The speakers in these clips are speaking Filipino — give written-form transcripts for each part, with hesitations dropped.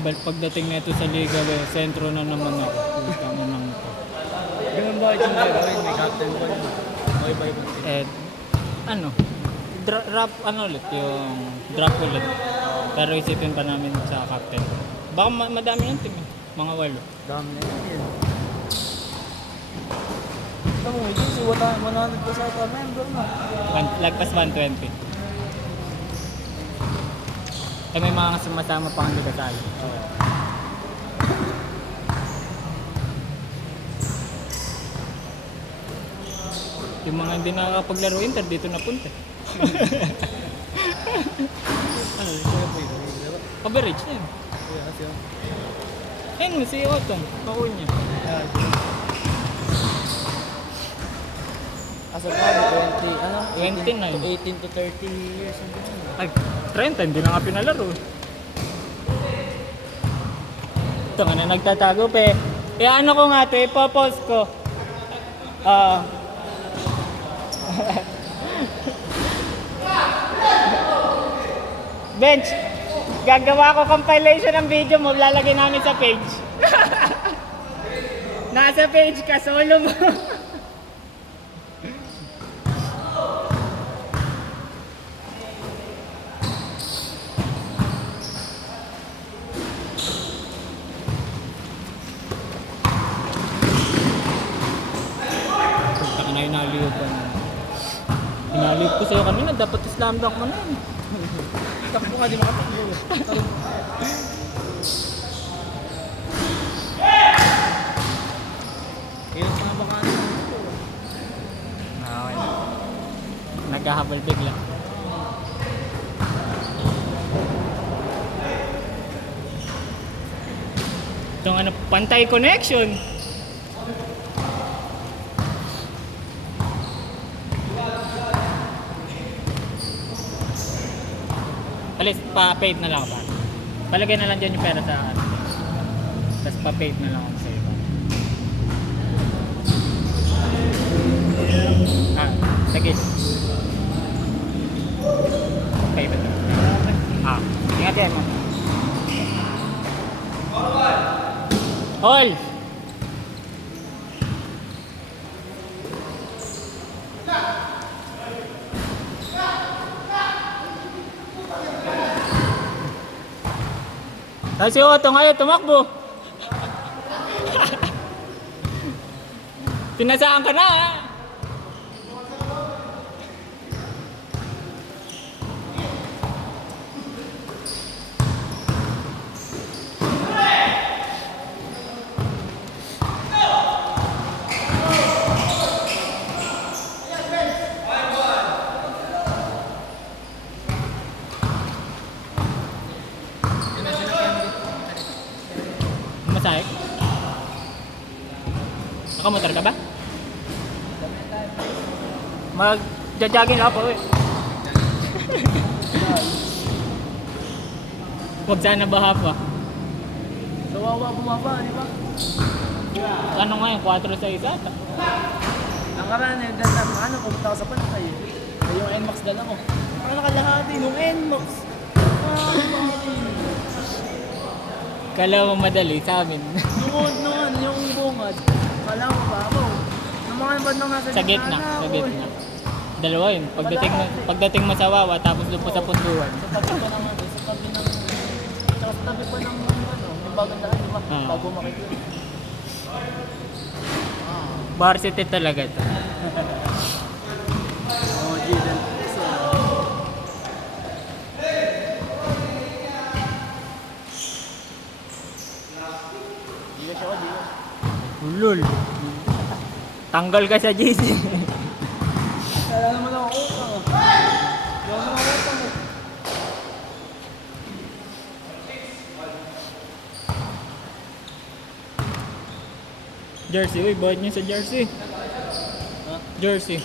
Pagdating nito sa Liga, sentro na naman ako. Putang inang to. Ganun ba yung gagawin? May captain ba yun? Okay ba yun? Eh, ano? Drop, ano ulit? Yung drop ulit. Pero isipin pa namin sa captain. Baka madami yung team eh. Mga 8. Dami na yun. Ito mo, hindi. Wala, 100 pa sa ata member na. Lagpas 120. Eh, may mga sumasama pang hindi kasali. Yung mga hindi nakakapaglaro Inter, dito napunta. Ano, kaya po yun? Average na yun. Kaya kasi yun. Ayun, si Otong, Paunya. As of now, 20, ano? 29. 18 to 30 years. Ay, 30, hindi na nga pinalaro. Ito nga na nagtatago, pe. Kaya ano ko nga, te, ipopost ko. Bench, gagawa ko compilation ng video mo, lalagay namin sa page. Nasa page ka, solo mo. Punta na inaliyop ka na. Inaliyop ko sa'yo kanina, dapat slam dunk mo na yun. Takbo nga, di makatakbo. Kailan pa nga baka ano? Okay. Naghahabol bigla. Itong ano, pantay connection. Alis, pa-paid na lang ako. Palagay na lang dyan yung pera sa akin. Tapos pa-paid na lang ako sa iba. Sige. Okay ba ito? Ingat yan mo. Hold! Tapos si Otto ngayon tumakbo. Pinasaan ka na ha? Masahik? Nakamotor ka ba? Mag-jogging ako eh. Huwag sana baha pa. Kawawa bumaba, di ba? Ano nga yung 4 sa isa? Ang karaan eh, dahil ano, pumunta ako sa Panay. Yung NMAX dala ko. Ano nakalahati nung NMAX? Kala mo madali sa amin. yung bungad. Kala mo ba ako? Nung mga ba't nung nasa Sa gitna, sa gitna. Dalawa yun. Pagdating mo sa Wawa, tapos doon po sa punduan. Sa tabi pa ng ano, sa tabi ng... Sa tabi pa ng ano, yung bagong daan, di ba? Bago makikita. Varsity talaga ito. Oh, Jidan. Di ka siya, di ka. Ulol. Tanggal ka sa JC. Kaya naman ako utang. Kaya naman ako utang. Jersey, uy, bayad niyo sa jersey. Ha? Jersey.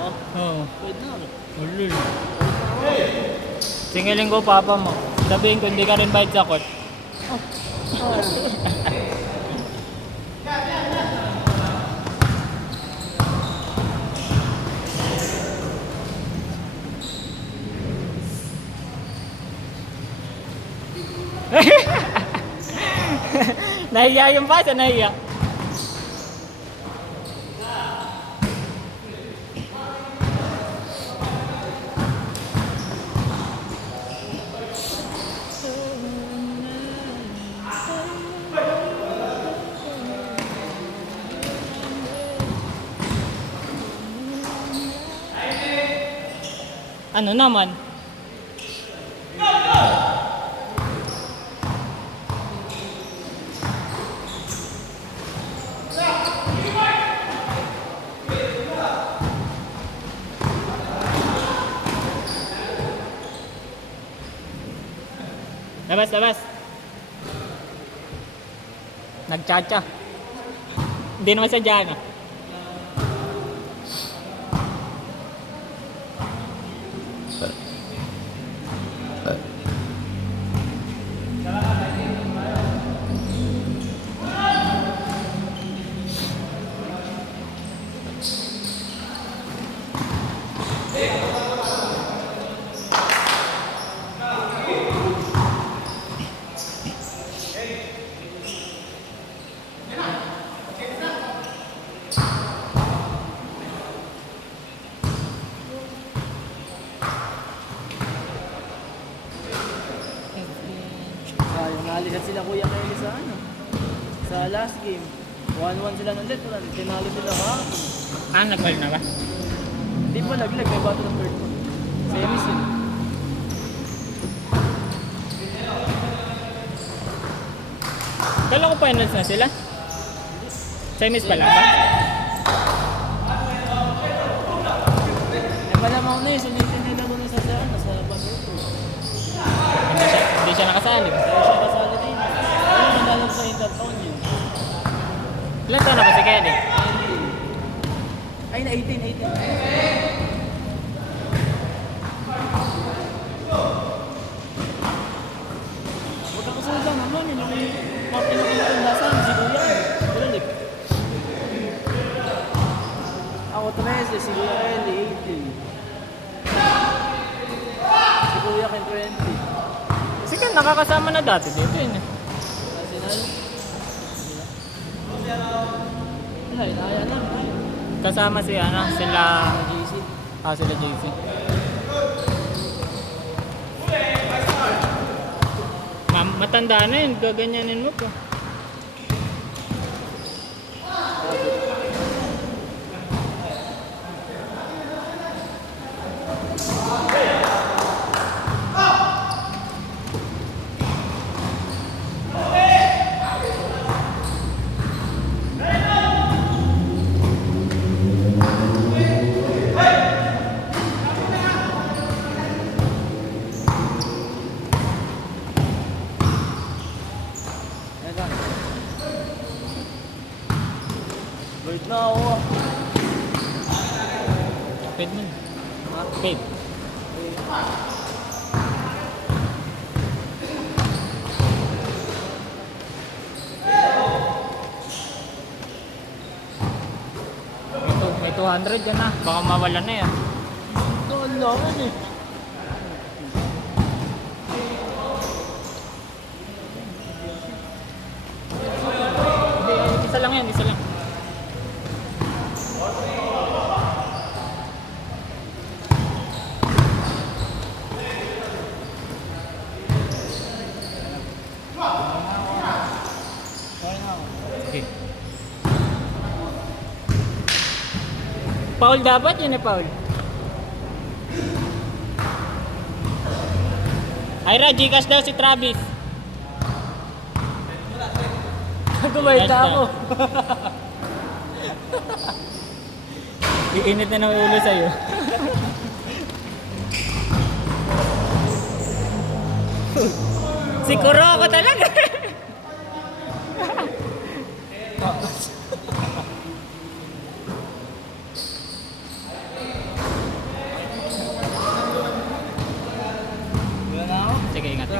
Oo. Oo. Pwede na. Ulol. Singilin ko papa mo. Sabihin ko hindi ka rin bayad sa court. Nahiya yung basa, nahiya. Ano naman? Labas, labas. Nagchacha. Hindi naman sadya, no? Sayang, nalikat sila Kuya Kelly sa ano? Sa last game. 1-1 sila ulit. Tinalo sila kahapon. Ah, nag-call na ba? Hindi pa laglag, may bato ng third one. Semis yun. Kala ko finals na sila. Semis pa lang ba? Eh malamang na yun, sulitin nila muna sa ano, sa Baguio. Hindi siya nakasali. Kaya siya kasali din. Ano nadalag sa intertown yun? Ilan taon na ba si Kelly? Ay, na 18. Magkakasunod lang naman yun. Yung mga pinagpundasan, si Kuya. Balik. Ako 13, si Kuya Kelly 18. Si Kuya Ken 20. Kasi kan nakakasama na dati dito yun eh. Arsenal. Wala, inaya lang. Kasama si ano, sila... GC. Ah, sila JC. Matanda na yun, gaganyanin mo pa. Eka. Bird na ako. Paid mo na. Ha? Paid. May 200 yan ah. Baka mawala na yan. Doon lang eh. Hindi, isa lang yan, isa lang. Okay. Paul dapat yun eh, Paul. Ira, Gcash daw si Travis. Gumayt na ako. Iinit na ng ulo sa'yo. Si Kuroko talaga. Wala na ako. Sige, ingat.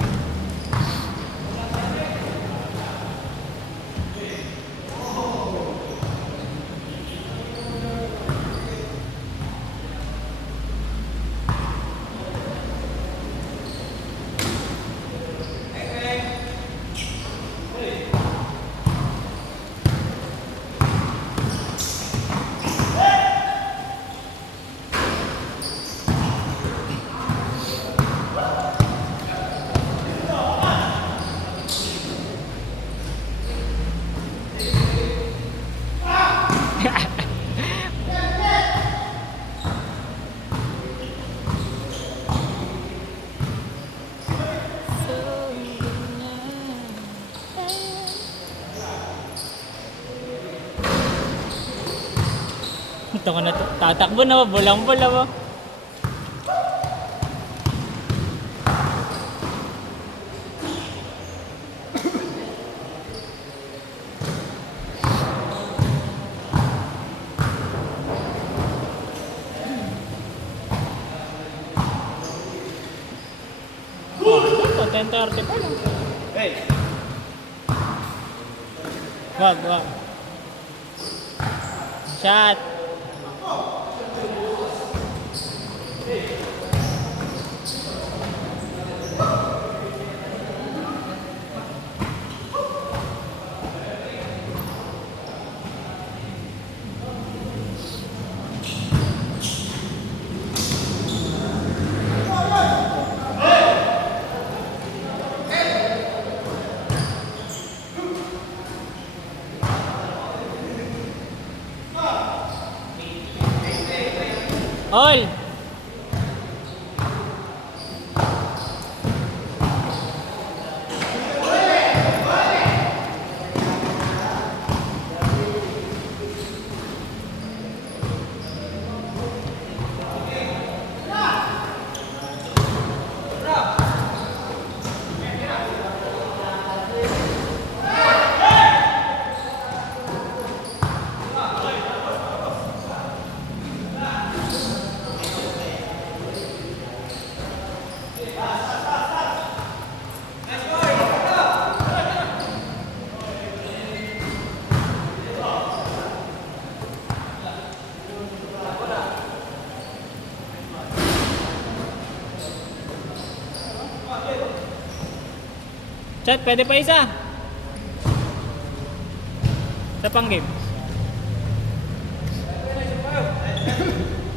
Ito ko na to. Tatakbo na ba? Bulang-bula ba? Oh, ito, 10:30 pa lang. Hey! Wag. Shot. All. Chat, pwede pa isa. Sa pang game.